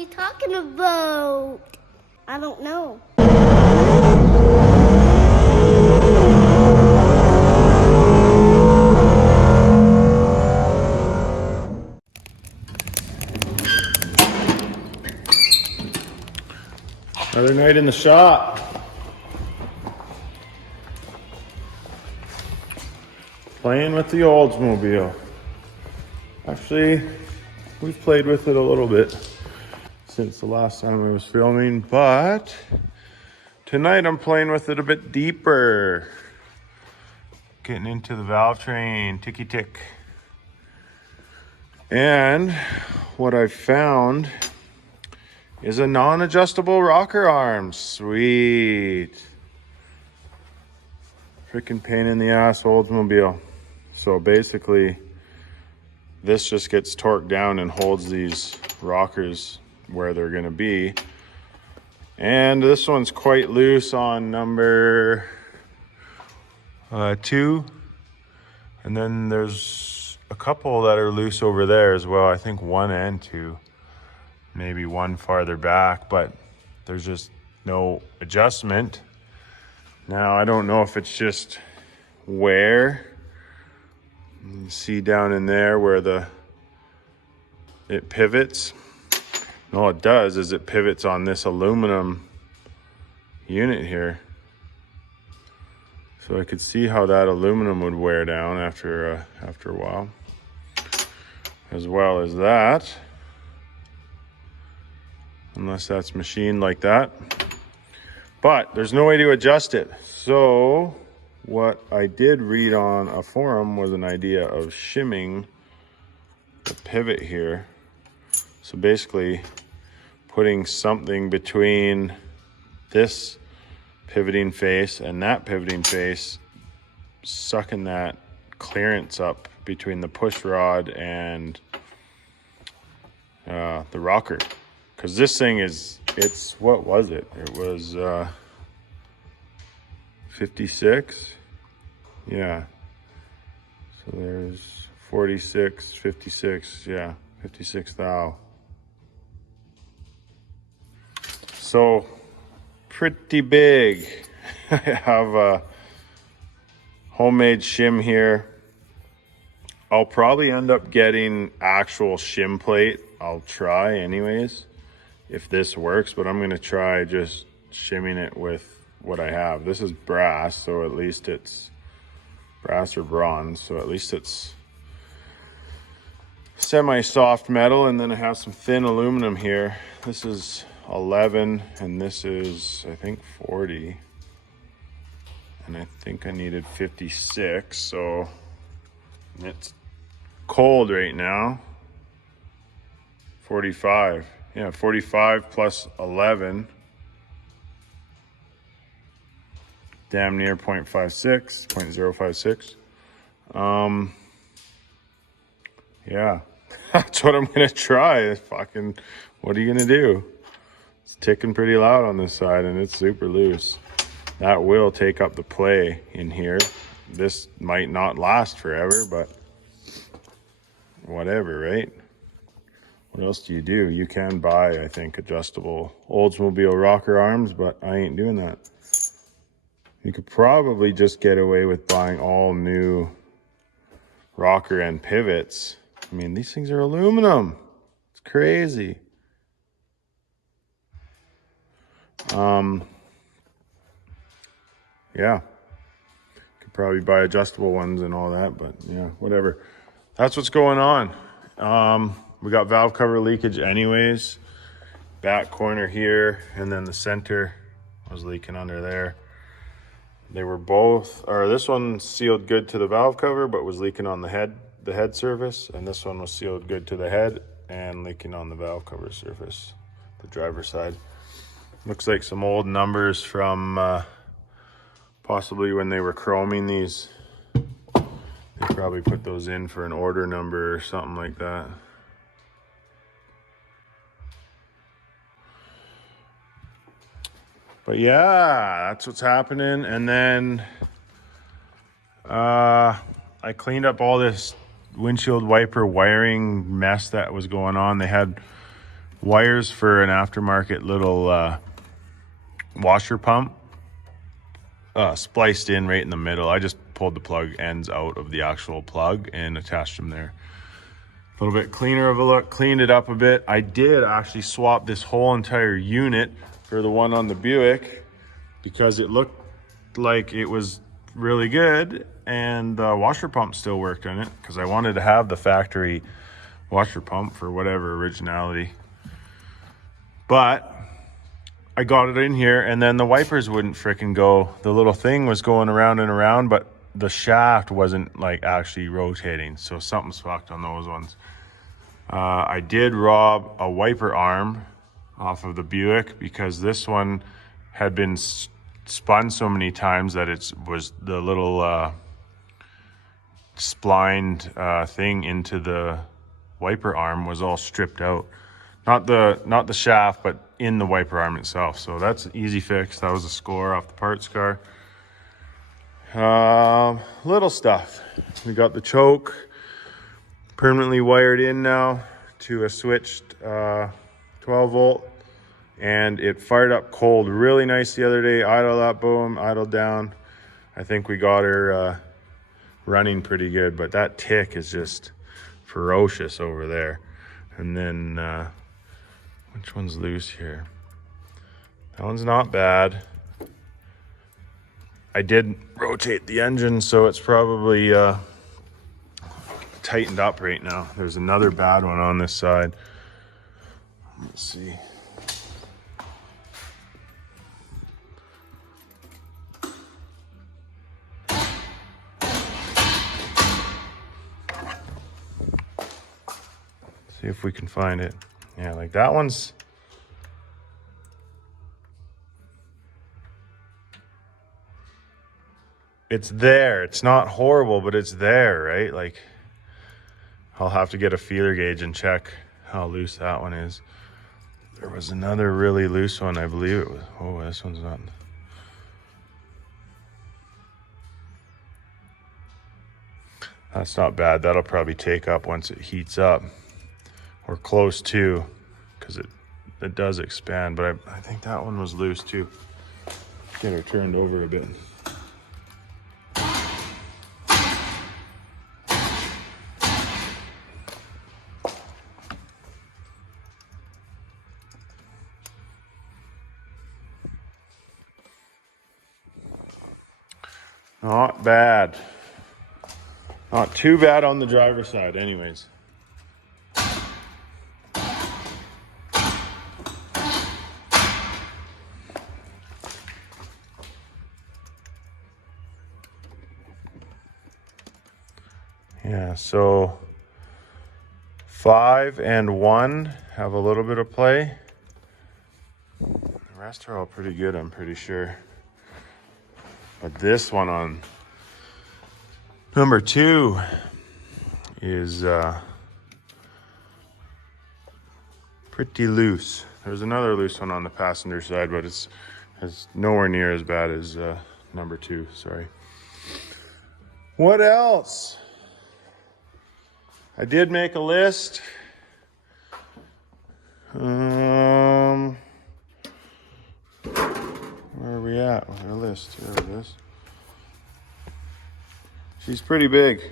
you talking about? I don't know. Another night in the shop. Playing with the Oldsmobile. Actually, we've played with it a little bit since the last time I was filming, but tonight I'm playing with it a bit deeper. Getting into the valve train, ticky tick. And what I found is a non-adjustable rocker arm. Sweet. Freaking pain in the ass Oldsmobile. So basically, this just gets torqued down and holds these rockers where they're gonna be. And this one's quite loose on number 2. And then there's a couple that are loose over there as well. I think 1 and 2. Maybe 1 farther back, but there's just no adjustment. Now, I don't know if it's just wear. You can see down in there where it pivots. And all it does is it pivots on this aluminum unit here. So I could see how that aluminum would wear down after a while. As well as that. Unless that's machined like that. But there's no way to adjust it. So what I did read on a forum was an idea of shimming the pivot here. So basically putting something between this pivoting face and that pivoting face, sucking that clearance up between the push rod and the rocker. Because this thing what was it? It was 56. Yeah. So there's 46, 56. Yeah, 56 thou. So pretty big. I have a homemade shim here. I'll probably end up getting actual shim plate. I'll try anyways if this works, but I'm going to try just shimming it with what I have. This is brass, so at least it's brass or bronze, so at least it's semi-soft metal. And then I have some thin aluminum here. This is 11 and this is, I think, 40. And I think I needed 56, so it's cold right now. 45. Yeah, 45 plus 11. Damn near 0.56, 0.056. Yeah, that's what I'm gonna try. Fucking, what are you gonna do? It's ticking pretty loud on this side and it's super loose. That will take up the play in here. This might not last forever, but whatever, right? What else do? You can buy, I think, adjustable Oldsmobile rocker arms, but I ain't doing that. You could probably just get away with buying all new rocker and pivots. I mean, these things are aluminum. It's crazy. Yeah. Could probably buy adjustable ones and all that, but yeah, whatever. That's what's going on. We got valve cover leakage anyways. Back corner here, and then the center was leaking under there. They were both, or this one sealed good to the valve cover, but was leaking on the head surface, and this one was sealed good to the head and leaking on the valve cover surface, the driver's side. Looks like some old numbers from possibly when they were chroming these. They probably put those in for an order number or something like that. But yeah, that's what's happening. And then I cleaned up all this windshield wiper wiring mess that was going on. They had wires for an aftermarket little washer pump spliced in right in the middle. I just pulled the plug ends out of the actual plug and attached them there. A little bit cleaner of a look, cleaned it up a bit. I did actually swap this whole entire unit for the one on the Buick because it looked like it was really good and the washer pump still worked on it because I wanted to have the factory washer pump for whatever originality. But I got it in here and then the wipers wouldn't fricking go. The little thing was going around and around, but the shaft wasn't like actually rotating. So something's fucked on those ones. I did rob a wiper arm off of the Buick because this one had been spun so many times that it was the little splined thing into the wiper arm was all stripped out. Not the shaft, but in the wiper arm itself. So that's an easy fix. That was a score off the parts car. Little stuff. We got the choke permanently wired in now to a switched 12 volt, and it fired up cold really nice the other day. Idle up, boom, idle down. I think we got her running pretty good, but that tick is just ferocious over there. And then which one's loose here? That one's not bad. I did rotate the engine, so it's probably tightened up right now. There's another bad one on this side. Let's see. See if we can find it. Yeah, like that one's... It's there. It's not horrible, but it's there, right? Like, I'll have to get a feeler gauge and check how loose that one is. There was another really loose one, I believe it was. Oh, this one's not. That's not bad. That'll probably take up once it heats up. Or close to, because it does expand. But I think that one was loose too. Get her turned over a bit. Not bad. Not too bad on the driver's side anyways. Yeah, so 5 and 1 have a little bit of play. The rest are all pretty good, I'm pretty sure. But this one on number 2 is pretty loose. There's another loose one on the passenger side, but it's nowhere near as bad as number 2, sorry. What else? I did make a list. Where are we at with our list? There it is. She's pretty big.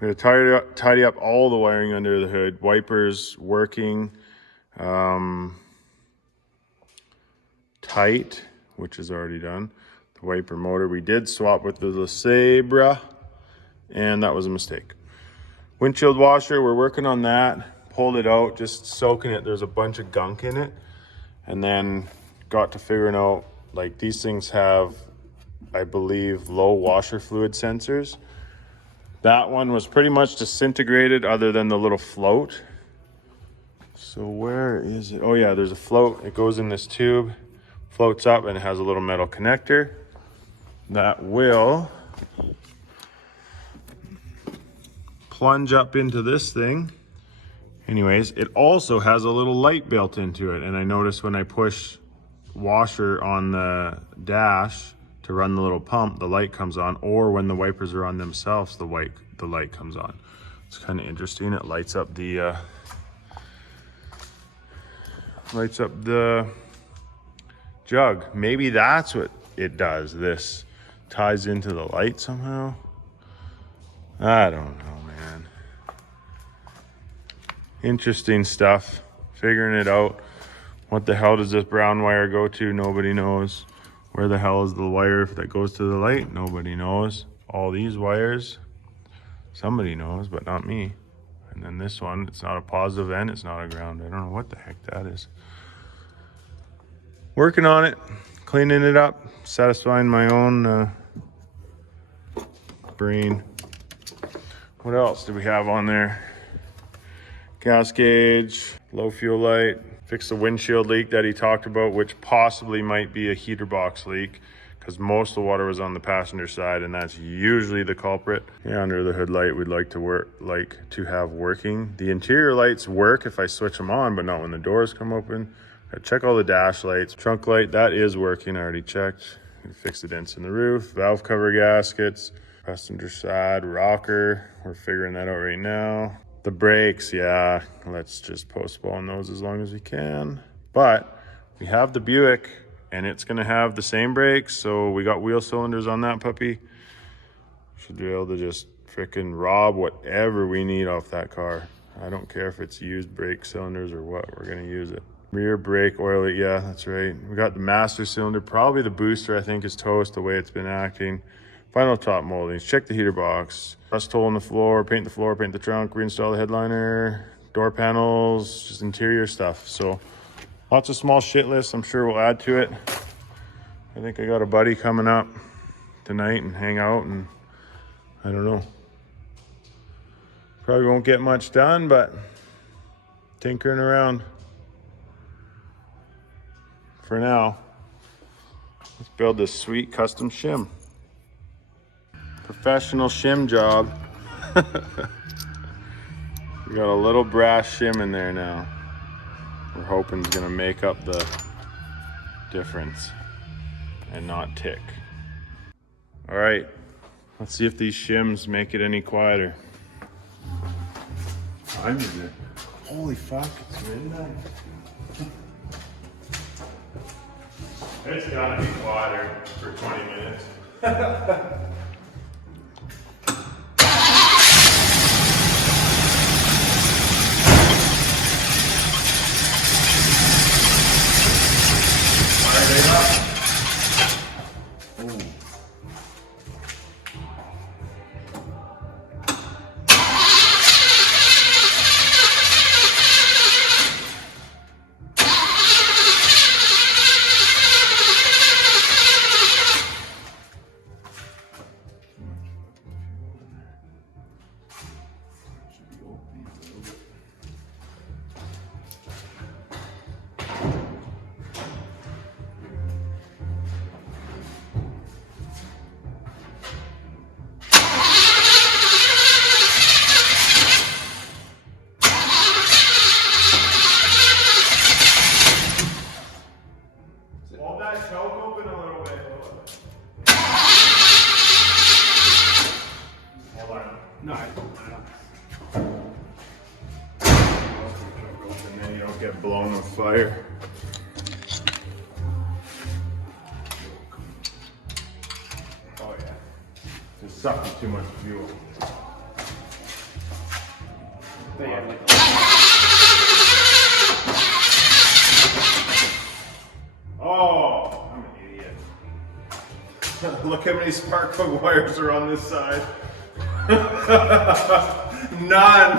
I'm gonna tidy up all the wiring under the hood. Wipers working. Tight, which is already done. The wiper motor we did swap with the LeSabre, and that was a mistake. Windshield washer, we're working on that. Pulled it out, just soaking it. There's a bunch of gunk in it. And then got to figuring out, like, these things have, I believe, low washer fluid sensors. That one was pretty much disintegrated other than the little float. So where is it? Oh yeah, there's a float. It goes in this tube, floats up, and it has a little metal connector that will plunge up into this thing. Anyways, it also has a little light built into it, and I noticed when I push washer on the dash to run the little pump, the light comes on, or when the wipers are on themselves, the light comes on. It's kind of interesting. It lights up the lights up the jug. Maybe that's what it does. This ties into the light somehow. I don't know, man. Interesting stuff. Figuring it out. What the hell does this brown wire go to? Nobody knows. Where the hell is the wire that goes to the light? Nobody knows. All these wires, somebody knows, but not me. And then this one, it's not a positive and it's not a ground. I don't know what the heck that is. Working on it, cleaning it up, satisfying my own brain. What else do we have on there? Gas gauge, low fuel light, fix the windshield leak that he talked about, which possibly might be a heater box leak because most of the water was on the passenger side and that's usually the culprit. Yeah, under the hood light we'd like to have working. The interior lights work if I switch them on, but not when the doors come open. I check all the dash lights. Trunk light, that is working, I already checked. Fix the dents in the roof, valve cover gaskets, passenger side rocker, we're figuring that out right now. The brakes, yeah, let's just postpone those as long as we can. But we have the Buick and it's gonna have the same brakes, so we got wheel cylinders on that puppy. Should be able to just freaking rob whatever we need off that car. I don't care if it's used brake cylinders or what, we're gonna use it. Rear brake oil, yeah, that's right. We got the master cylinder, probably the booster I think is toast the way it's been acting. Final top moldings, check the heater box, rust hole in the floor, paint the trunk, reinstall the headliner, door panels, just interior stuff. So lots of small shit lists I'm sure we'll add to it. I think I got a buddy coming up tonight and hang out and I don't know. Probably won't get much done, but tinkering around. For now, let's build this sweet custom shim. Professional shim job. We got a little brass shim in there now. We're hoping it's gonna make up the difference and not tick. All right, let's see if these shims make it any quieter. Time is it? Holy fuck, it's midnight. It's gotta be quieter for 20 minutes. Get blown on fire. Oh yeah. Just sucking too much fuel. Oh, I'm an idiot. Look how many spark plug wires are on this side. None.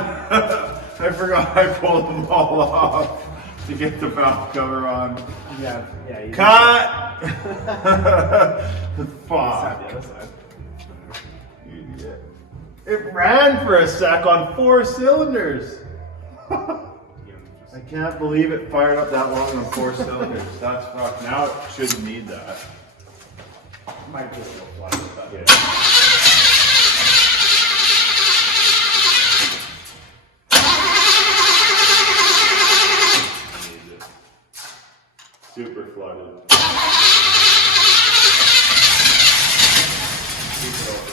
I forgot I pulled them all off to get the valve cover on. Yeah. Cut! Fuck. The other side. Idiot. It ran for a sec on 4 cylinders. I can't believe it fired up that long on 4 cylinders. That's fucked. Now it shouldn't need that. Might just go fly with that. Yeah. Super flooded. Keep it open.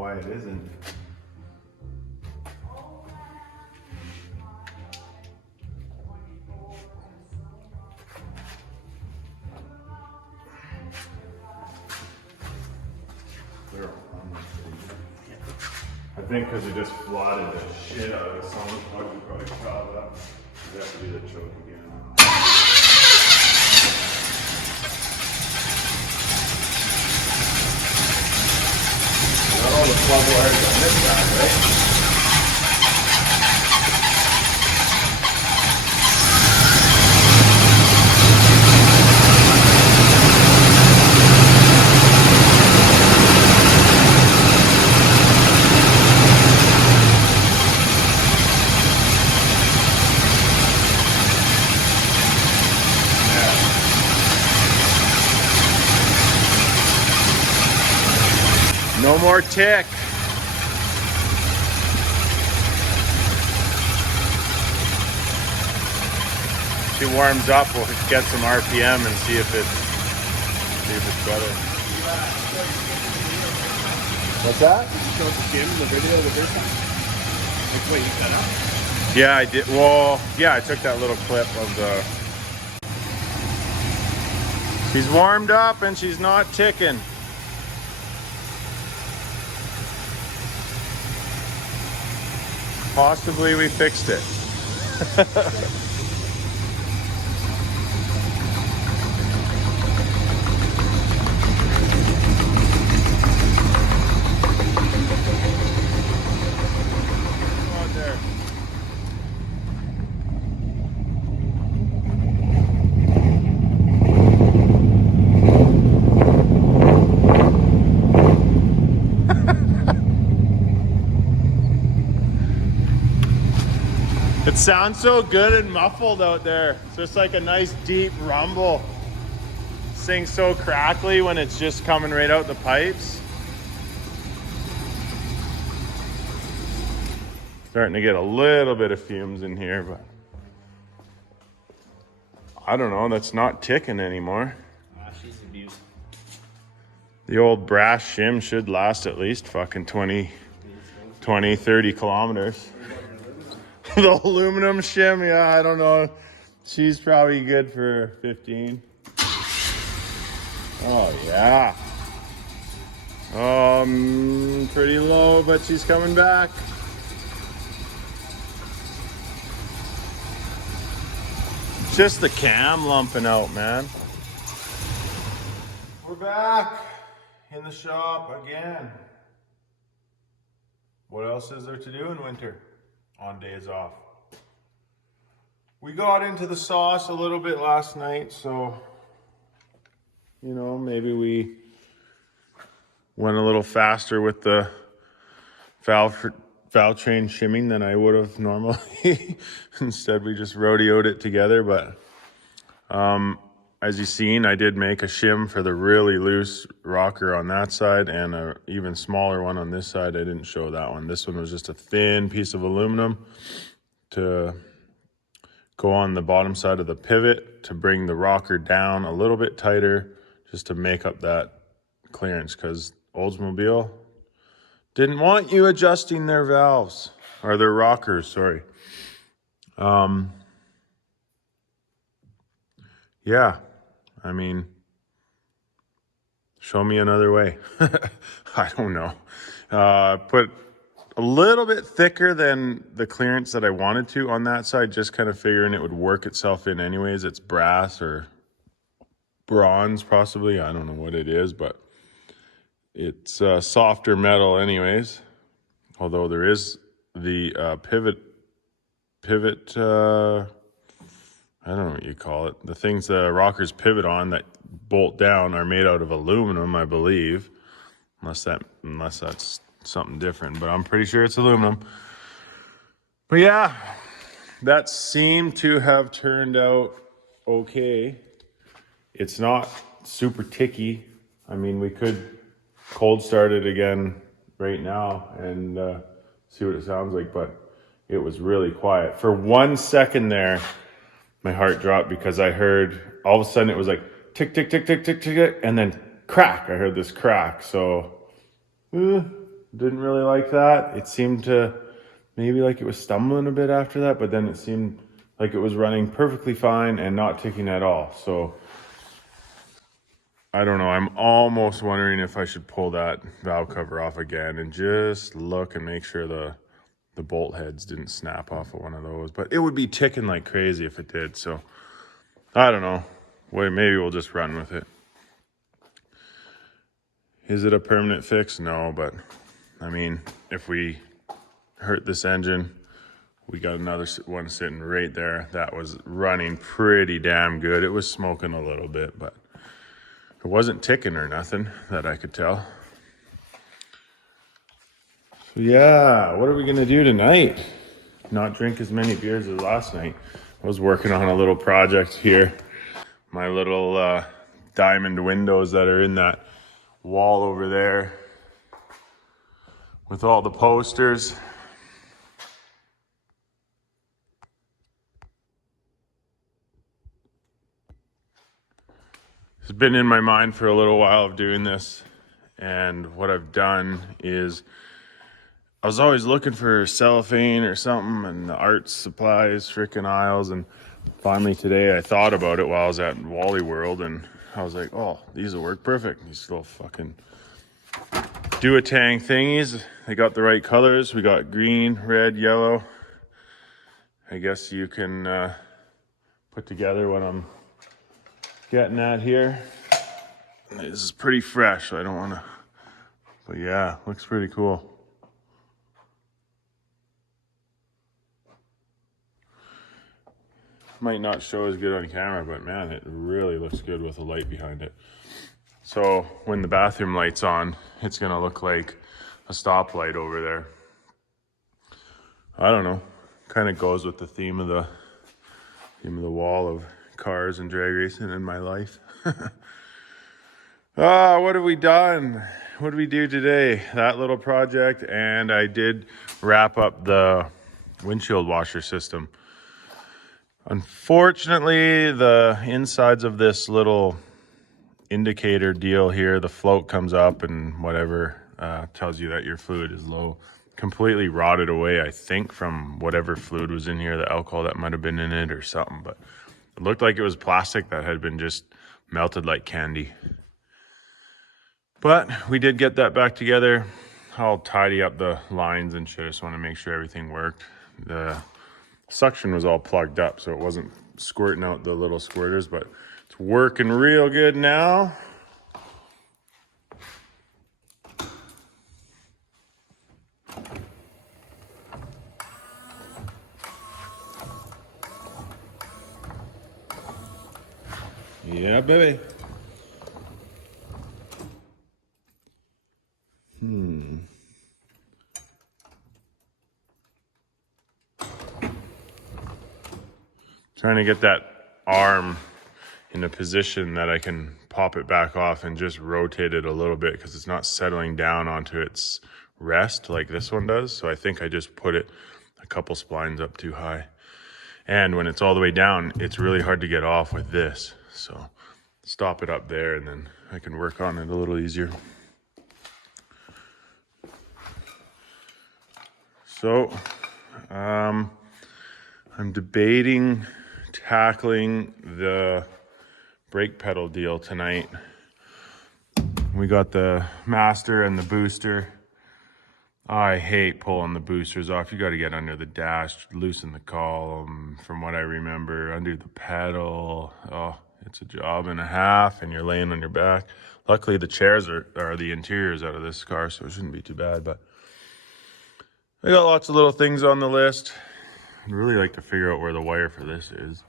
why it isn't. I think because it just flooded the shit out of the sound plug, we probably fouled up. We have to do the choke again. Not all the plug wires on this side, right? No more tick. She warms up, we'll get some RPM and see if it's better. What's that? Show the Jim the video of the first time. Which way you set up? Yeah, I did. Well, yeah, I took that little clip of the. She's warmed up and she's not ticking. Possibly we fixed it. Out there. It sounds so good and muffled out there. It's just like a nice deep rumble. Sings so crackly when it's just coming right out the pipes. Starting to get a little bit of fumes in here, but I don't know, that's not ticking anymore. She's abused. The old brass shim should last at least fucking 20, 30 kilometers. The aluminum shim, yeah, I don't know. She's probably good for 15. Oh, yeah. Pretty low, but she's coming back. It's just the cam lumping out, man. We're back in the shop again. What else is there to do in winter? On days off. We got into the sauce a little bit last night, so you know, maybe we went a little faster with the valve train shimming than I would have normally. Instead, we just rodeoed it together. But as you've seen, I did make a shim for the really loose rocker on that side and a even smaller one on this side. I didn't show that one. This one was just a thin piece of aluminum to go on the bottom side of the pivot to bring the rocker down a little bit tighter, just to make up that clearance, because Oldsmobile didn't want you adjusting their valves, or their rockers, sorry. Yeah, I mean, show me another way. I don't know. Put a little bit thicker than the clearance that I wanted to on that side, just kind of figuring it would work itself in anyways. It's brass or bronze possibly. I don't know what it is, but it's softer metal anyways. Although there is the pivot, I don't know what you call it. The things the rockers pivot on that bolt down are made out of aluminum, I believe. Unless that's something different, but I'm pretty sure it's aluminum. But yeah, that seemed to have turned out okay. It's not super ticky. I mean, we could cold start it again right now and see what it sounds like, but it was really quiet. For 1 second there, my heart dropped because I heard, all of a sudden it was like tick, tick, tick, tick, tick, tick, tick, and then crack. I heard this crack. So Didn't really like that. It seemed to maybe like it was stumbling a bit after that, but then it seemed like it was running perfectly fine and not ticking at all. So I don't know. I'm almost wondering if I should pull that valve cover off again and just look and make sure the bolt heads didn't snap off of one of those. But it would be ticking like crazy if it did. So I don't know. Wait, maybe we'll just run with it. Is it a permanent fix? No, but I mean, if we hurt this engine, we got another one sitting right there that was running pretty damn good. It was smoking a little bit, but it wasn't ticking or nothing that I could tell. So yeah, what are we gonna do tonight? Not drink as many beers as last night. I was working on a little project here. My little diamond windows that are in that wall over there with all the posters. It's been in my mind for a little while of doing this, and what I've done is I was always looking for cellophane or something and the art supplies, freaking aisles, and finally today I thought about it while I was at Wally World, and I was like, oh, these will work perfect. These little fucking Duotang thingies. They got the right colors. We got green, red, yellow. I guess you can put together what I'm getting at here. This is pretty fresh, so I don't want to, but yeah, looks pretty cool. Might not show as good on camera, but man, it really looks good with the light behind it. So when the bathroom light's on, it's gonna look like a stoplight over there. I don't know, kind of goes with the theme of the wall of cars and drag racing in my life. What have we done? What did we do today? That little project, and I did wrap up the windshield washer system. Unfortunately, the insides of this little indicator deal here, the float comes up and whatever tells you that your fluid is low. Completely rotted away, I think, from whatever fluid was in here, the alcohol that might have been in it or something. But it looked like it was plastic that had been just melted like candy. But we did get that back together. I'll tidy up the lines and shit. I just want to make sure everything worked. The suction was all plugged up, so it wasn't squirting out the little squirters, but it's working real good now. Yeah, baby. Trying to get that arm in a position that I can pop it back off and just rotate it a little bit because it's not settling down onto its rest like this one does. So I think I just put it a couple splines up too high. And when it's all the way down, it's really hard to get off with this. So stop it up there and then I can work on it a little easier. So I'm debating tackling the brake pedal deal tonight. We got the master and the booster. I hate pulling the boosters off. You got to get under the dash, loosen the column. From what I remember, under the pedal. Oh, it's a job and a half, and you're laying on your back. Luckily, the chairs are the interiors out of this car, so it shouldn't be too bad. But I got lots of little things on the list. I'd really like to figure out where the wire for this is.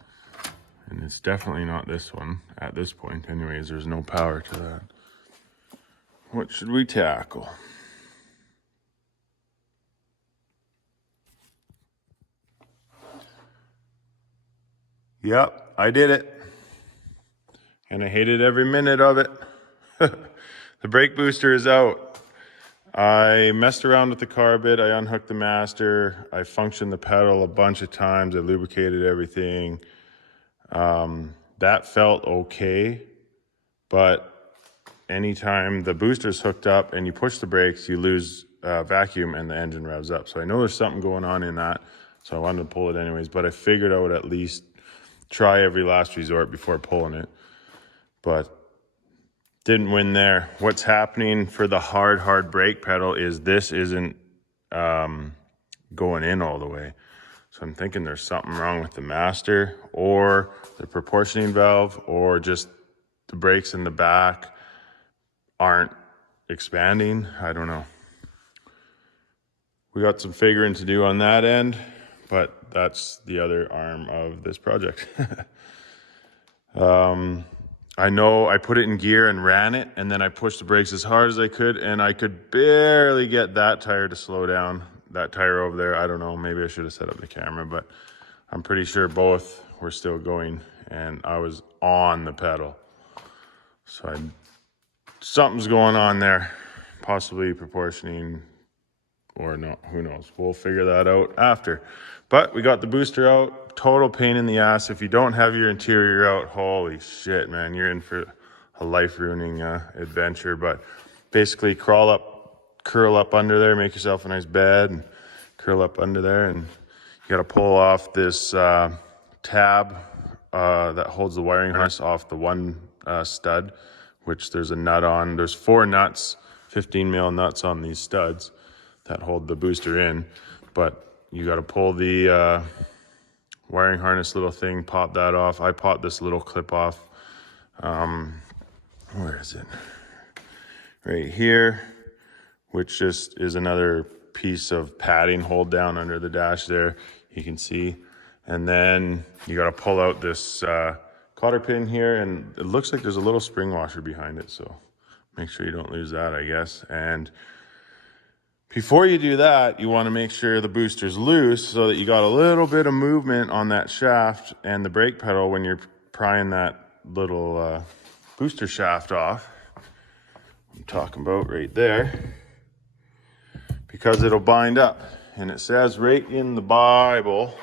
And it's definitely not this one at this point. Anyways, there's no power to that. What should we tackle? Yep, I did it. And I hated every minute of it. The brake booster is out. I messed around with the car a bit. I unhooked the master. I functioned the pedal a bunch of times. I lubricated everything. That felt okay, but anytime the booster's hooked up and you push the brakes, you lose vacuum and the engine revs up. So I know there's something going on in that. So I wanted to pull it anyways, but I figured I would at least try every last resort before pulling it. But didn't win there. What's happening for the hard brake pedal is this isn't going in all the way. So I'm thinking there's something wrong with the master or the proportioning valve, or just the brakes in the back aren't expanding. I don't know. We got some figuring to do on that end, but that's the other arm of this project. I know I put it in gear and ran it, and then I pushed the brakes as hard as I could, and I could barely get that tire to slow down. That tire over there, I don't know, maybe I should have set up the camera, but I'm pretty sure both were still going, and I was on the pedal. So something's going on there, possibly proportioning or not, who knows. We'll figure that out after. But we got the booster out. Total pain in the ass. If you don't have your interior out, holy shit, man, you're in for a life-ruining adventure. But basically curl up under there, make yourself a nice bed, and curl up under there, and you got to pull off this tab that holds the wiring harness off the one stud, which there's a nut on. There's 4 nuts, 15 mil nuts on these studs that hold the booster in, but you got to pull the wiring harness little thing, pop that off. I popped this little clip off. Where is it? Right here, which just is another piece of padding hold down under the dash there, you can see. And then you got to pull out this cotter pin here, and it looks like there's a little spring washer behind it, so make sure you don't lose that, I guess. And before you do that, you want to make sure the booster's loose so that you got a little bit of movement on that shaft and the brake pedal when you're prying that little booster shaft off. I'm talking about right there, because it'll bind up. And it says right in the Bible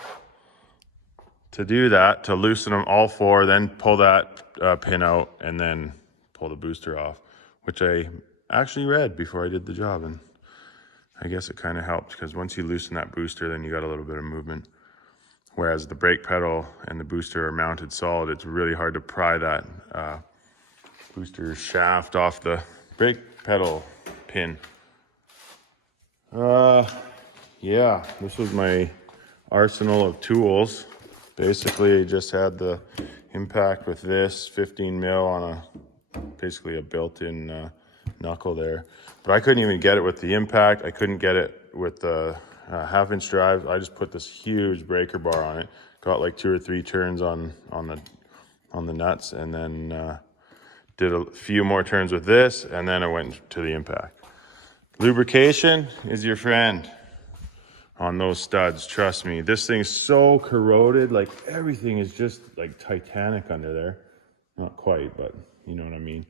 to do that, to loosen them all 4, then pull that pin out and then pull the booster off, which I actually read before I did the job, and I guess it kind of helped, because once you loosen that booster, then you got a little bit of movement. Whereas the brake pedal and the booster are mounted solid, it's really hard to pry that booster shaft off the brake pedal pin. Yeah, this was my arsenal of tools. Basically, I just had the impact with this 15 mil on basically a built-in knuckle there. But I couldn't even get it with the impact. I couldn't get it with the half-inch drive. I just put this huge breaker bar on it. Got like 2 or 3 turns on the nuts, and then did a few more turns with this, and then I went to the impact. Lubrication is your friend on those studs, trust me. This thing's so corroded, like everything is just like Titanic under there. Not quite, but you know what I mean.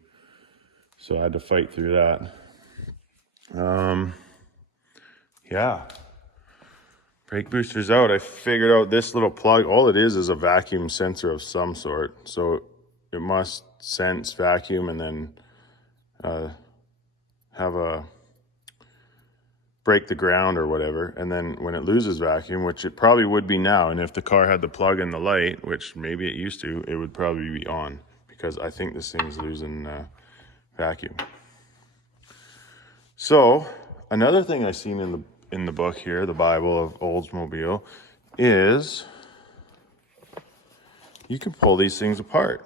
So I had to fight through that. Yeah. Brake booster's out. I figured out this little plug. All it is a vacuum sensor of some sort. So it must sense vacuum and then have a break the ground or whatever. And then when it loses vacuum, which it probably would be now, and if the car had the plug and the light, which maybe it used to, it would probably be on, because I think this thing's losing vacuum. So another thing I seen in the book here, the Bible of Oldsmobile, is you can pull these things apart.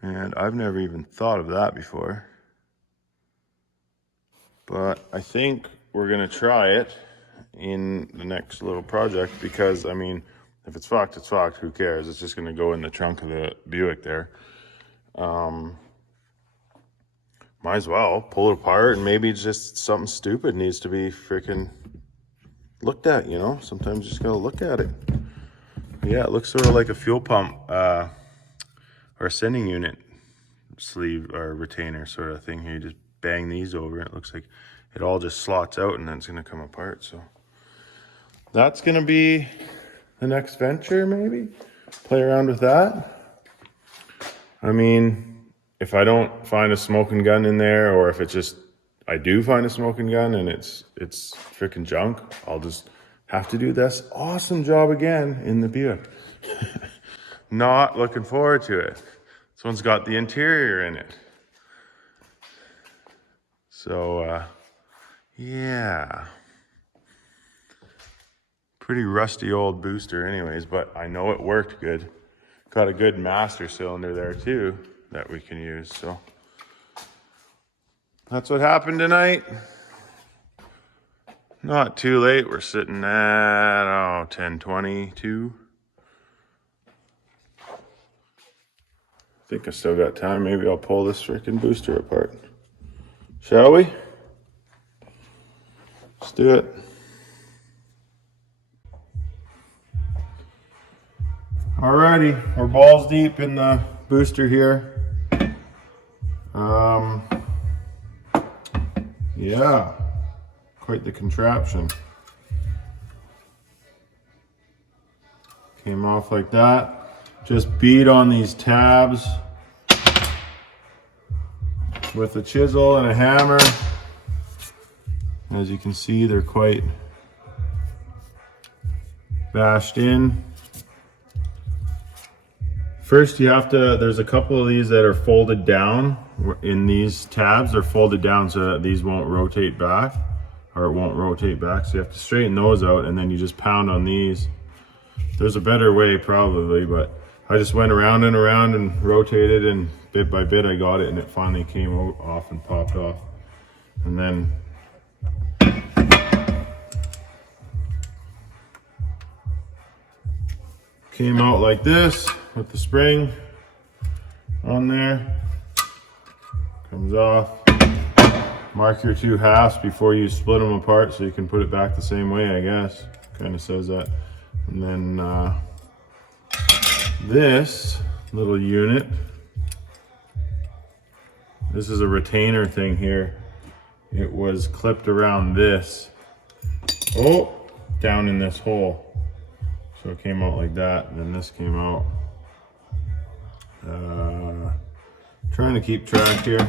And I've never even thought of that before. But I think we're gonna try it in the next little project, because I mean, if it's fucked, it's fucked. Who cares? It's just gonna go in the trunk of the Buick there. Might as well pull it apart, and maybe just something stupid needs to be freaking looked at, you know? Sometimes you just gotta look at it. Yeah, it looks sort of like a fuel pump or a sending unit sleeve or retainer sort of thing here. You just bang these over, it looks like it all just slots out, and then it's gonna come apart. So that's gonna be the next venture, maybe. Play around with that. I mean, if I don't find a smoking gun in there, or if it's just, I do find a smoking gun and it's freaking junk, I'll just have to do this awesome job again in the Buick. Not looking forward to it. This one's got the interior in it. So, yeah. Pretty rusty old booster anyways, but I know it worked good. Got a good master cylinder there too that we can use, so. That's what happened tonight. Not too late, we're sitting at, 10:22. I think I still got time. Maybe I'll pull this freaking booster apart. Shall we? Let's do it. Alrighty, we're balls deep in the booster here. Yeah, quite the contraption. Came off like that. Just beat on these tabs with a chisel and a hammer. As you can see, they're quite bashed in. First, you have to, there's a couple of these that are folded down. In these tabs, they're folded down so that these won't rotate back, or it won't rotate back. So you have to straighten those out, and then you just pound on these. There's a better way probably, but I just went around and around and rotated, and bit by bit I got it, and it finally came off and popped off. And then came out like this with the spring on there. Comes off. Mark your 2 halves before you split them apart so you can put it back the same way, I guess. Kind of says that. And then this little unit, this is a retainer thing here. It was clipped around this. Oh, down in this hole. So it came out like that, and then this came out. Trying to keep track here.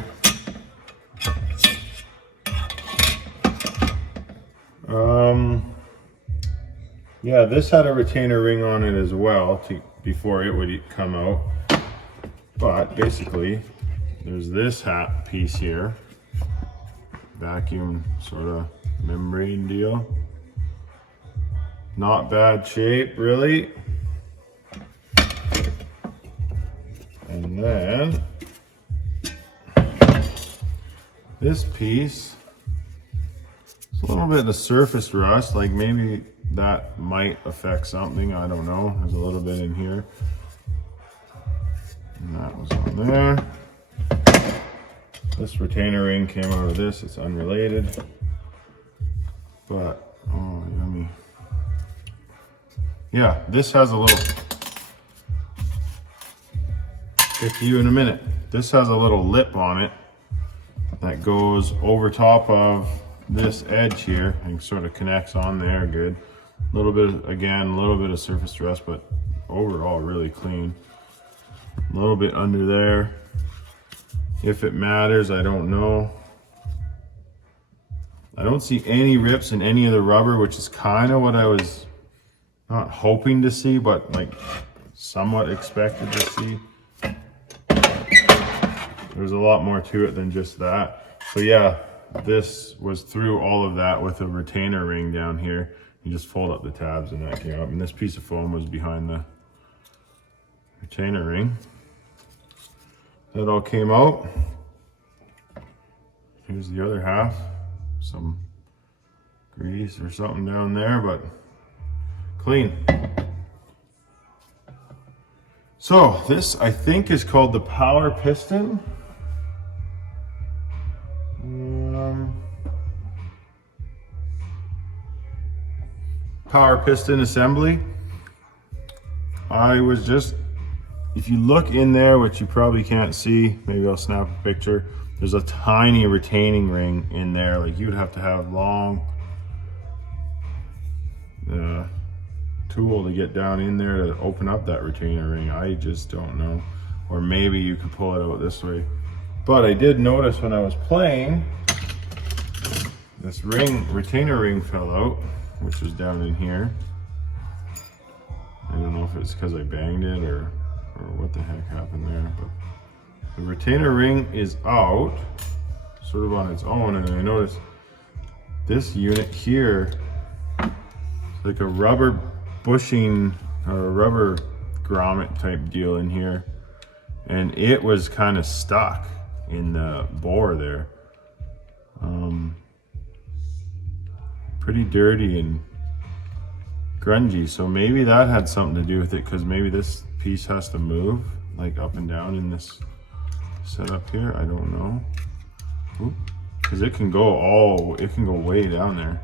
Yeah, this had a retainer ring on it as well before it would come out. But basically, there's this hat piece here, vacuum sort of membrane deal. Not bad shape, really. And then this piece, it's a little bit of surface rust, like maybe that might affect something, I don't know. There's a little bit in here. And that was on there. This retainer ring came out of this, it's unrelated. But, oh, yummy. Yeah, this has a little, get to you in a minute. This has a little lip on it that goes over top of this edge here and sort of connects on there good. A little bit, again, a little bit of surface rust, but overall really clean. A little bit under there. If it matters, I don't know. I don't see any rips in any of the rubber, which is kind of what I was not hoping to see, but like somewhat expected to see. There's a lot more to it than just that. So yeah, this was through all of that with a retainer ring down here. You just fold up the tabs and that came up. And this piece of foam was behind the retainer ring. That all came out. Here's the other half. Some grease or something down there, but clean. So this, I think, is called the power piston. Power piston assembly. I was just, if you look in there, which you probably can't see, maybe I'll snap a picture. There's a tiny retaining ring in there. Like you'd have to have long tool to get down in there to open up that retainer ring. I just don't know. or maybe you could pull it out this way. But I did notice when I was playing, this retainer ring fell out, which was down in here. I don't know if it's because I banged it or what the heck happened there, but the retainer ring is out, sort of on its own, and I noticed this unit here, it's like a rubber bushing or a rubber grommet type deal in here, and it was kind of stuck in the bore there. Pretty dirty and grungy, so maybe that had something to do with it, because maybe this piece has to move like up and down in this setup here. I don't know, because it can go way down there.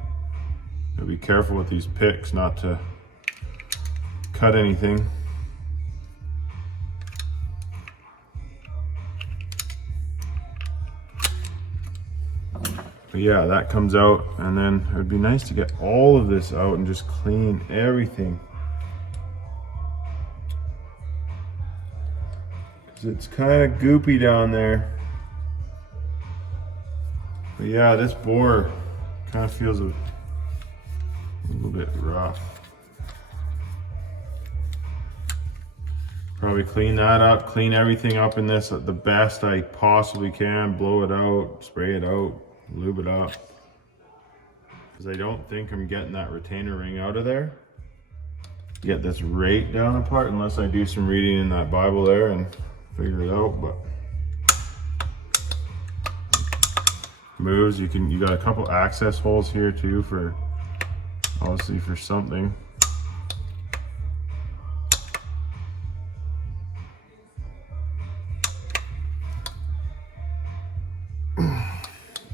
So be careful with these picks not to cut anything. But yeah, that comes out, and then it would be nice to get all of this out and just clean everything. Because it's kind of goopy down there. But yeah, this bore kind of feels a little bit rough. Probably clean that up, clean everything up in this the best I possibly can, blow it out, spray it out, lube it up, because I don't think I'm getting that retainer ring out of there. Get this right down apart, unless I do some reading in that Bible there and figure it out. But moves, you got a couple access holes here too, for obviously for something.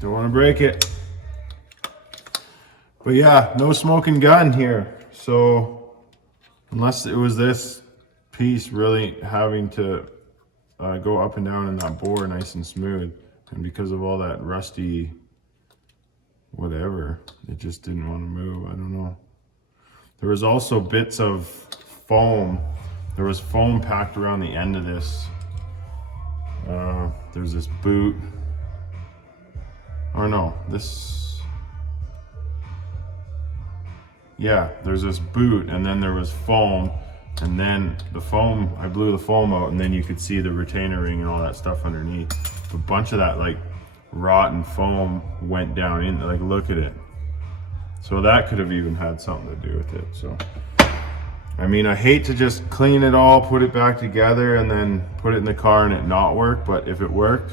Don't want to break it. But yeah, no smoking gun here. So unless it was this piece really having to go up and down in that bore nice and smooth, and because of all that rusty whatever, it just didn't want to move. I don't know. There was also bits of foam. There was foam packed around the end of this. There's this boot. Or no, yeah, there's this boot, and then there was foam, and then the foam, I blew the foam out, and then you could see the retainer ring and all that stuff underneath. A bunch of that like rotten foam went down in, like, look at it. So that could have even had something to do with it. So I mean, I hate to just clean it all, put it back together, and then put it in the car and it not work, but if it worked,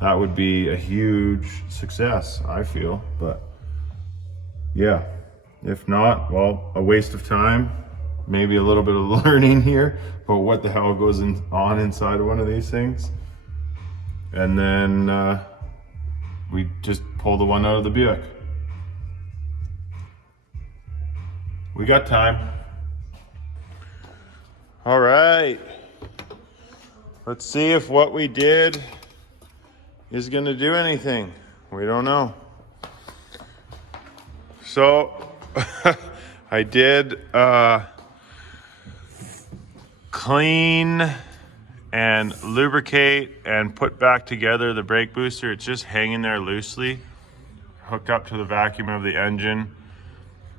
that would be a huge success, I feel. But yeah, if not, well, a waste of time, maybe a little bit of learning here, but what the hell goes on inside of one of these things. And then we just pull the one out of the Buick. We got time. All right, let's see if what we did is gonna do anything. We don't know. So I did clean and lubricate and put back together the brake booster. It's just hanging there loosely, hooked up to the vacuum of the engine.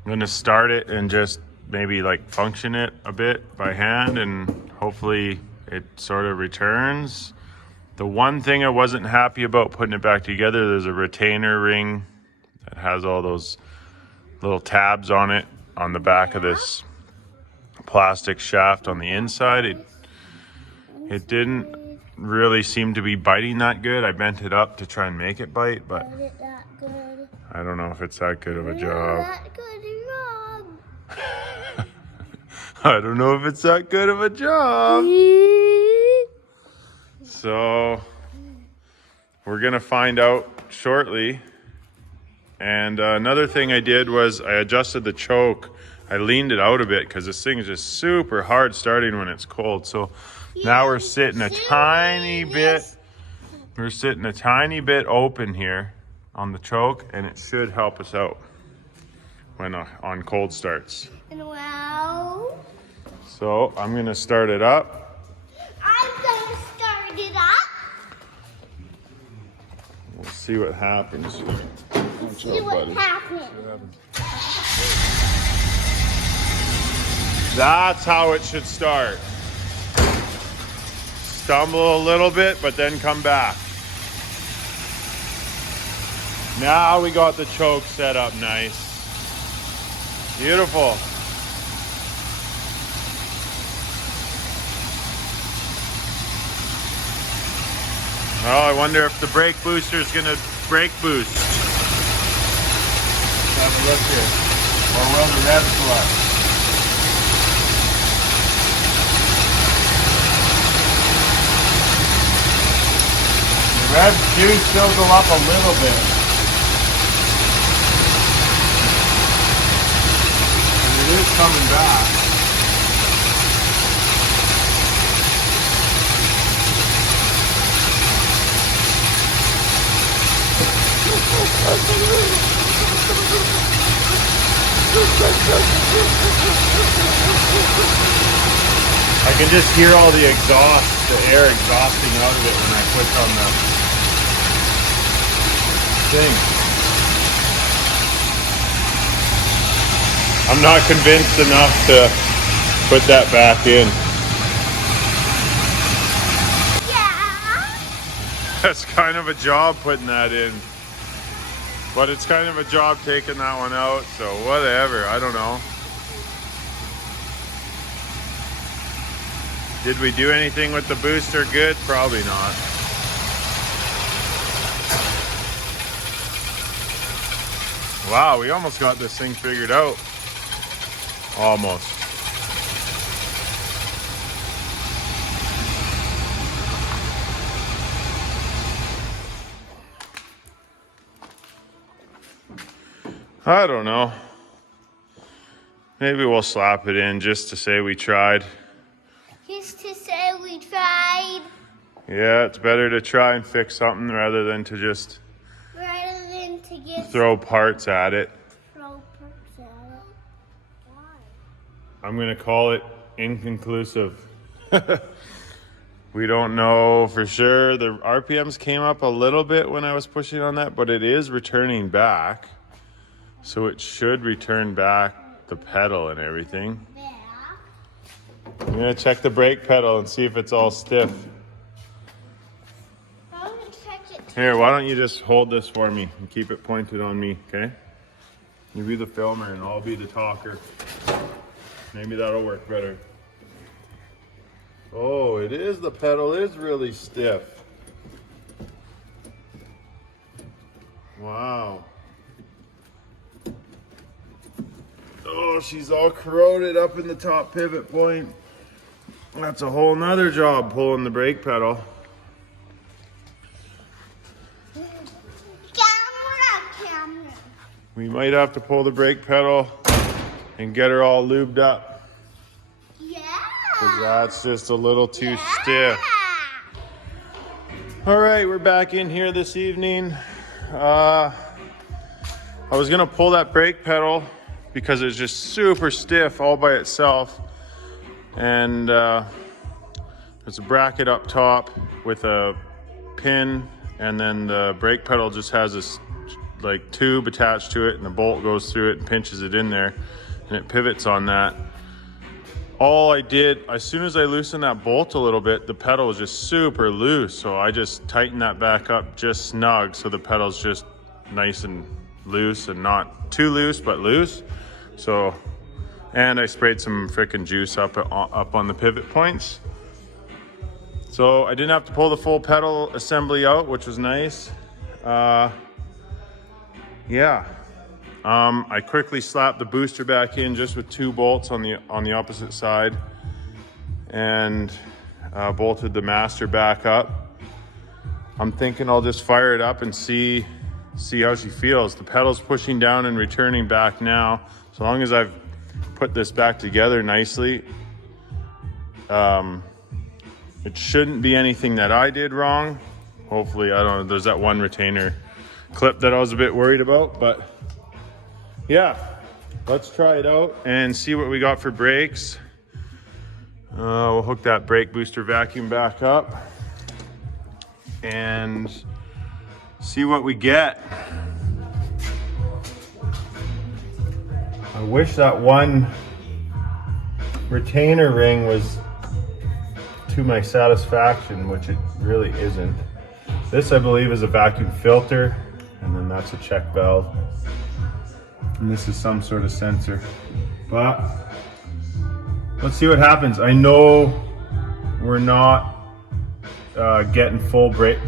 I'm gonna start it and just maybe like function it a bit by hand, and hopefully it sort of returns. The one thing I wasn't happy about putting it back together, there's a retainer ring that has all those little tabs on it on the back of this plastic shaft on the inside. It didn't really seem to be biting that good. I bent it up to try and make it bite, but I don't know if it's that good of a job. I don't know if it's that good of a job. So we're gonna find out shortly. And another thing I did was I adjusted the choke. I leaned it out a bit because this thing is just super hard starting when it's cold. So now we're sitting a tiny bit open here on the choke, and it should help us out when on cold starts. Wow. So I'm gonna start it up. I'm gonna We'll see what happens. Watch See out, what buddy. happened. That's how it should start. Stumble a little bit, but then come back. Now we got the choke set up nice. Beautiful. Oh, I wonder if the brake booster is gonna brake boost. Let's have a look here. Or will the rev select? The revs do still go up a little bit. And it is coming back. I can just hear all the exhaust, the air exhausting out of it when I click on the thing. I'm not convinced enough to put that back in. Yeah. That's kind of a job putting that in. But it's kind of a job taking that one out, so whatever, I don't know. Did we do anything with the booster good? Probably not. Wow, we almost got this thing figured out. Almost. I don't know. Maybe we'll slap it in just to say we tried. Just to say we tried. Yeah, it's better to try and fix something rather than to just Rather than to just throw parts at it. throw parts at it. Why? I'm going to call it inconclusive. We don't know for sure. The RPMs came up a little bit when I was pushing on that, but it is returning back. So it should return back the pedal and everything. Yeah. I'm going to check the brake pedal and see if it's all stiff. I'm gonna check it. Here, why don't you just hold this for me and keep it pointed on me, okay? You be the filmer and I'll be the talker. Maybe that'll work better. Oh, it is. The pedal is really stiff. Wow. Oh, she's all corroded up in the top pivot point. That's a whole nother job pulling the brake pedal. Camera. We might have to pull the brake pedal and get her all lubed up. Yeah. Because that's just a little too stiff. All right, we're back in here this evening. I was gonna pull that brake pedal because it's just super stiff all by itself. And there's a bracket up top with a pin, and then the brake pedal just has this like tube attached to it, and the bolt goes through it and pinches it in there, and it pivots on that. All I did, as soon as I loosened that bolt a little bit, the pedal was just super loose. So I just tightened that back up just snug, so the pedal's just nice and loose and not too loose, but loose. So, and I sprayed some frickin' juice up on the pivot points. So I didn't have to pull the full pedal assembly out, which was nice. Yeah. I quickly slapped the booster back in just with 2 bolts on the opposite side, and bolted the master back up. I'm thinking I'll just fire it up and see how she feels. The pedal's pushing down and returning back now. So long as I've put this back together nicely, it shouldn't be anything that I did wrong. Hopefully, I don't know, there's that one retainer clip that I was a bit worried about, but yeah, let's try it out and see what we got for brakes. We'll hook that brake booster vacuum back up and See what we get. I wish that one retainer ring was to my satisfaction, which it really isn't. This, I believe, is a vacuum filter, and then that's a check valve. And this is some sort of sensor. But let's see what happens. I know we're not getting full brake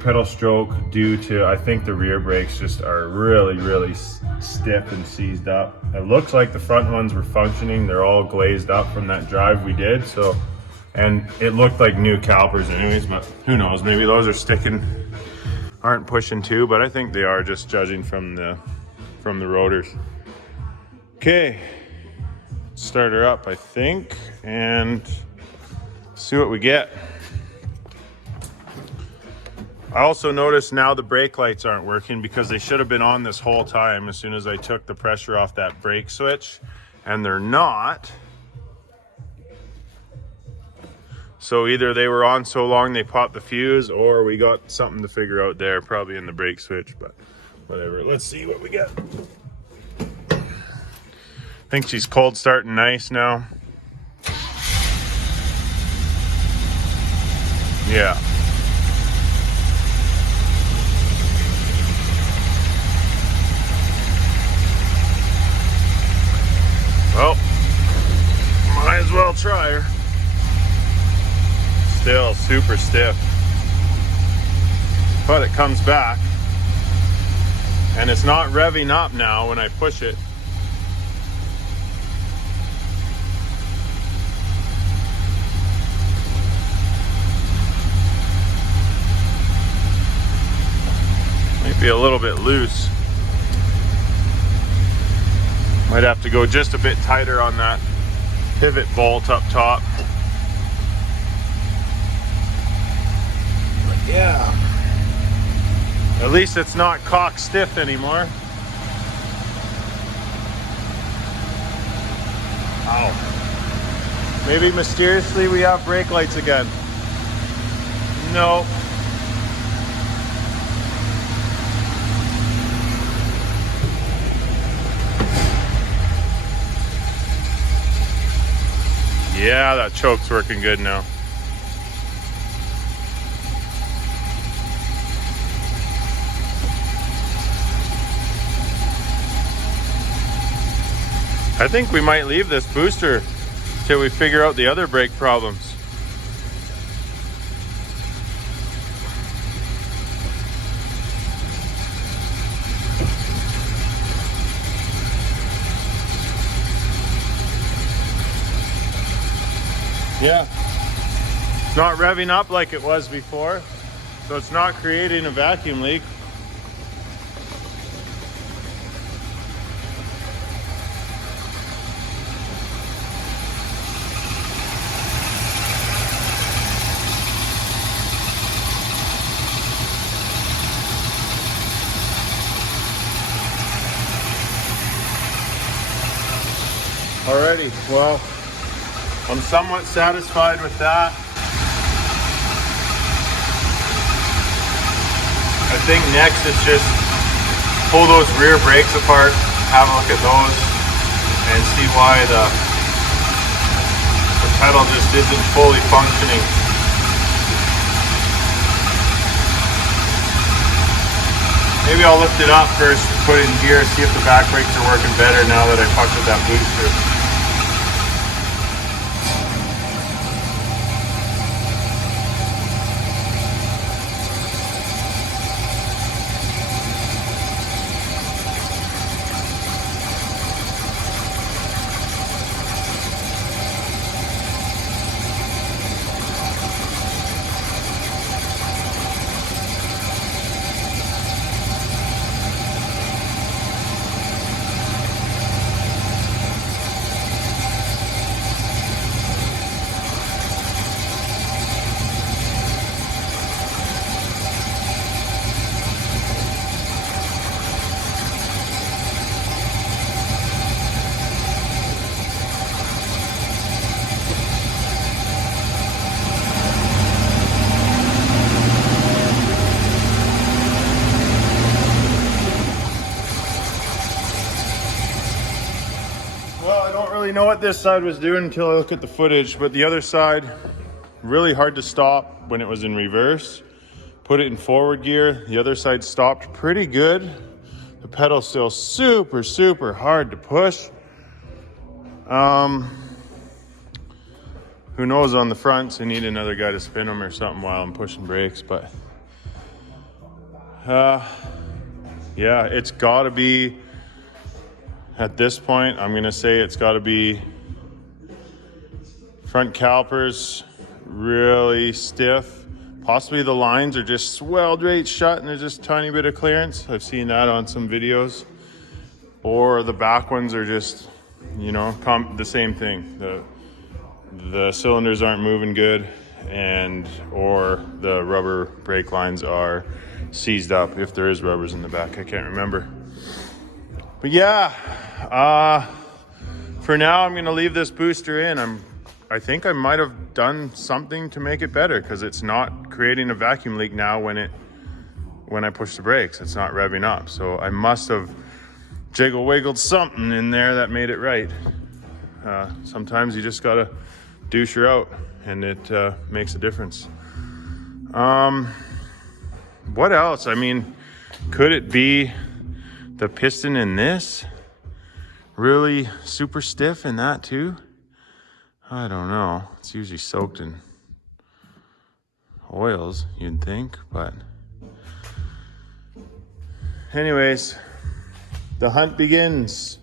pedal stroke due to, I think the rear brakes just are really stiff and seized up. It looks like the front ones were functioning. They're all glazed up from that drive we did. So, and it looked like new calipers anyways, but who knows, maybe those are sticking, aren't pushing too, but I think they are, just judging from the rotors. Okay, start her up, I think, and see what we get. I also noticed now the brake lights aren't working because they should have been on this whole time as soon as I took the pressure off that brake switch, and they're not. So either they were on so long they popped the fuse, or we got something to figure out there, probably in the brake switch, but whatever. Let's see what we get. I think she's cold starting nice now. Yeah. Well, might as well try her. Still super stiff, but it comes back, and it's not revving up now when I push it. Might be a little bit loose. Might have to go just a bit tighter on that pivot bolt up top. But yeah, at least it's not cock stiff anymore. Ow. Maybe mysteriously we have brake lights again. No. Yeah, that choke's working good now. I think we might leave this booster till we figure out the other brake problems. Yeah, it's not revving up like it was before, so it's not creating a vacuum leak. Alrighty, well, I'm somewhat satisfied with that. I think next is just pull those rear brakes apart, have a look at those, and see why the pedal just isn't fully functioning. Maybe I'll lift it up first, put it in gear, see if the back brakes are working better now that I fucked with that booster. know what this side was doing until I look at the footage, but the other side, really hard to stop when it was in reverse. Put it in forward gear. The other side stopped pretty good. The pedal's still super, super hard to push. Who knows on the fronts, I need another guy to spin them or something while I'm pushing brakes, but yeah, it's gotta be, at this point, I'm gonna say it's gotta be front calipers really stiff. Possibly the lines are just swelled right shut and there's just a tiny bit of clearance. I've seen that on some videos. Or the back ones are just, you know, the same thing. The cylinders aren't moving good, or the rubber brake lines are seized up, if there is rubbers in the back. I can't remember. But yeah, for now I'm gonna leave this booster in. I think I might have done something to make it better, because it's not creating a vacuum leak now when I push the brakes. It's not revving up. So I must have jiggle wiggled something in there that made it right. Sometimes you just gotta douche her out and it makes a difference. What else? I mean, could it be the piston in this? Really super stiff in that too? I don't know. It's usually soaked in oils, you'd think, but anyways, the hunt begins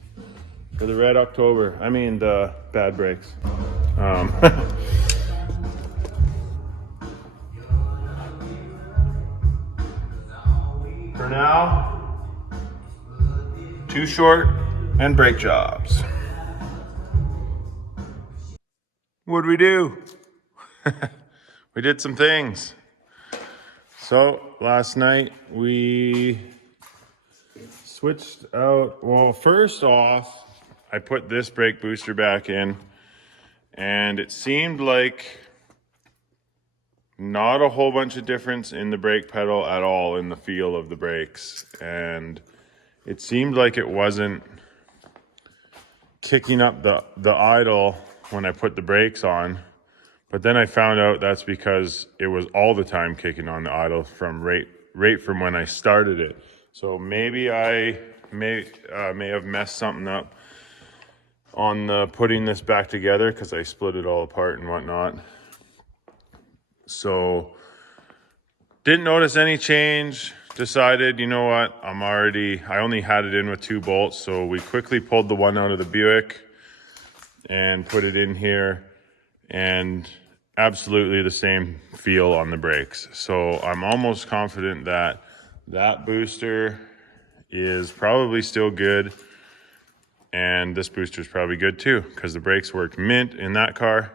for the Red October. I mean, the bad brakes. For now, 2 short and brake jobs. What'd we do? We did some things. So last night we switched out, well, first off, I put this brake booster back in, and it seemed like not a whole bunch of difference in the brake pedal at all in the feel of the brakes. And it seemed like it wasn't kicking up the idle when I put the brakes on. But then I found out that's because it was all the time kicking on the idle from right from when I started it. So maybe I may have messed something up on putting this back together, because I split it all apart and whatnot. So didn't notice any change. Decided, you know what, I only had it in with 2 bolts, so we quickly pulled the one out of the Buick and put it in here, and absolutely the same feel on the brakes. So I'm almost confident that that booster is probably still good, and this booster is probably good too, because the brakes worked mint in that car,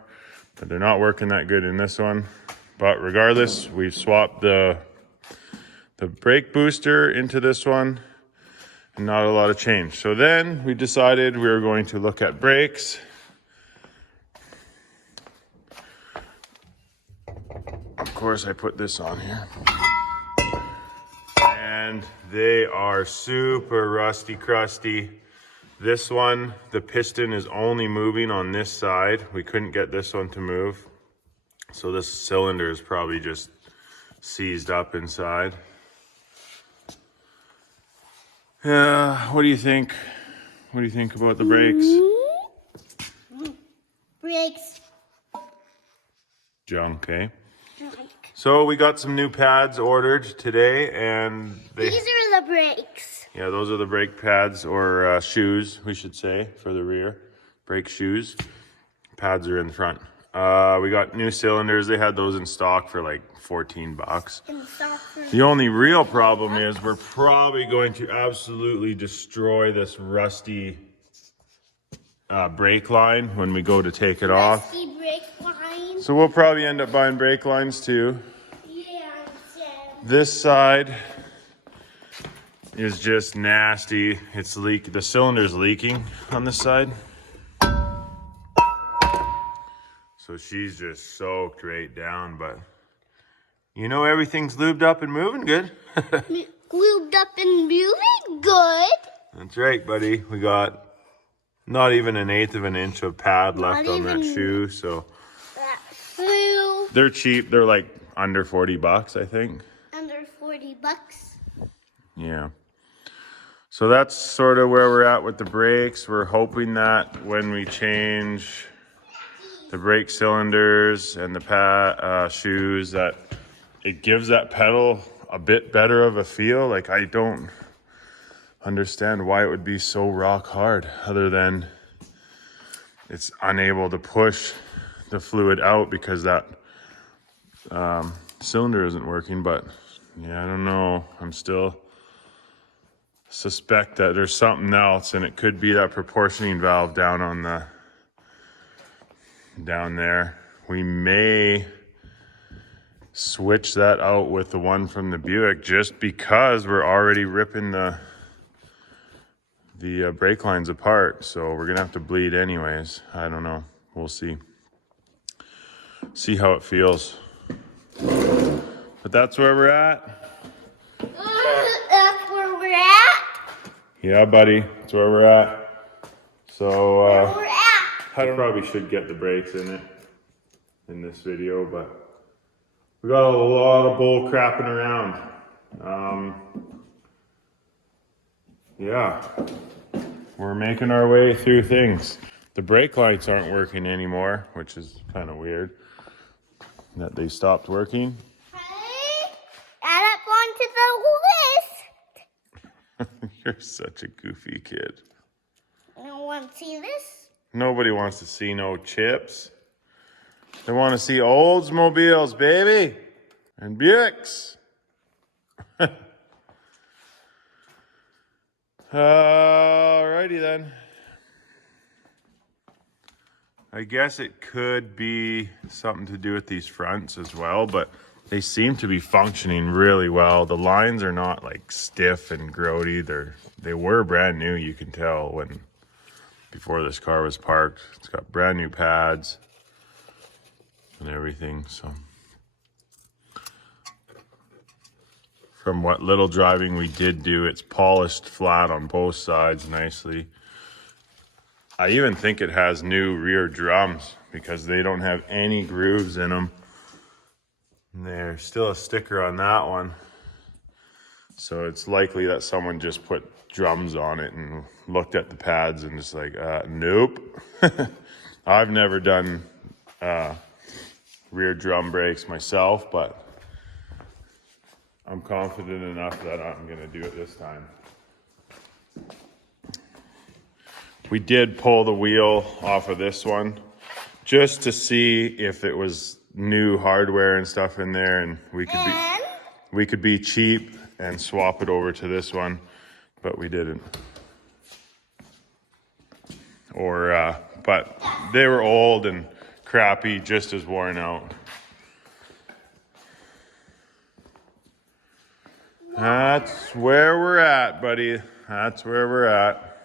but they're not working that good in this one. But regardless, we've swapped the brake booster into this one, and not a lot of change. So then we decided we were going to look at brakes. Of course, I put this on here. And they are super rusty crusty. This one, the piston is only moving on this side. We couldn't get this one to move. So this cylinder is probably just seized up inside. Yeah, what do you think? What do you think about the brakes? Brakes. Junk, eh? So we got some new pads ordered today, and These are the brakes. yeah, those are the brake pads, or shoes, we should say, for the rear. Brake shoes. Pads are in the front. We got new cylinders. They had those in stock for like $14. The only real problem is we're probably going to absolutely destroy this rusty brake line when we go to take it off. Rusty brake line. So we'll probably end up buying brake lines too. Yeah, This side is just nasty. It's the cylinder's leaking on this side. So she's just soaked right down, but you know, everything's lubed up and moving good. Lubed up and moving good. That's right, buddy. We got Not even an eighth of an inch of pad left on that even- shoe. So That shoe. they're cheap. They're like under $40, I think. Under $40. Yeah. So that's sort of where we're at with the brakes. We're hoping that when we change the brake cylinders and the shoes, that it gives that pedal a bit better of a feel. Like, I don't understand why it would be so rock hard, other than it's unable to push the fluid out because that cylinder isn't working. But yeah, I don't know. I'm still suspect that there's something else, and it could be that proportioning valve down there. We may switch that out with the one from the Buick, just because we're already ripping the brake lines apart. So we're gonna have to bleed anyways. I don't know. We'll see how it feels. But that's where we're at. That's where we're at. Yeah, buddy, that's where we're at. So We're at. I probably should get the brakes in this video, but we got a lot of bull crapping around. Yeah, we're making our way through things. The brake lights aren't working anymore, which is kind of weird that they stopped working. Hey, add up onto the list. You're such a goofy kid. You don't want to see this? Nobody wants to see no chips. They want to see Oldsmobiles, baby, and Buicks. Alrighty then. I guess it could be something to do with these fronts as well, but they seem to be functioning really well. The lines are not like stiff and grody. They were brand new, you can tell, before this car was parked. It's got brand new pads and everything. So from what little driving we did do, it's polished flat on both sides nicely. I even think it has new rear drums because they don't have any grooves in them. There's still a sticker on that one. So it's likely that someone just put drums on it and looked at the pads and just like, nope. I've never done rear drum brakes myself, but I'm confident enough that I'm gonna do it this time. We did pull the wheel off of this one just to see if it was new hardware and stuff in there, and we could be cheap and swap it over to this one, but we didn't. But they were old and crappy, just as worn out. That's where we're at, buddy. That's where we're at.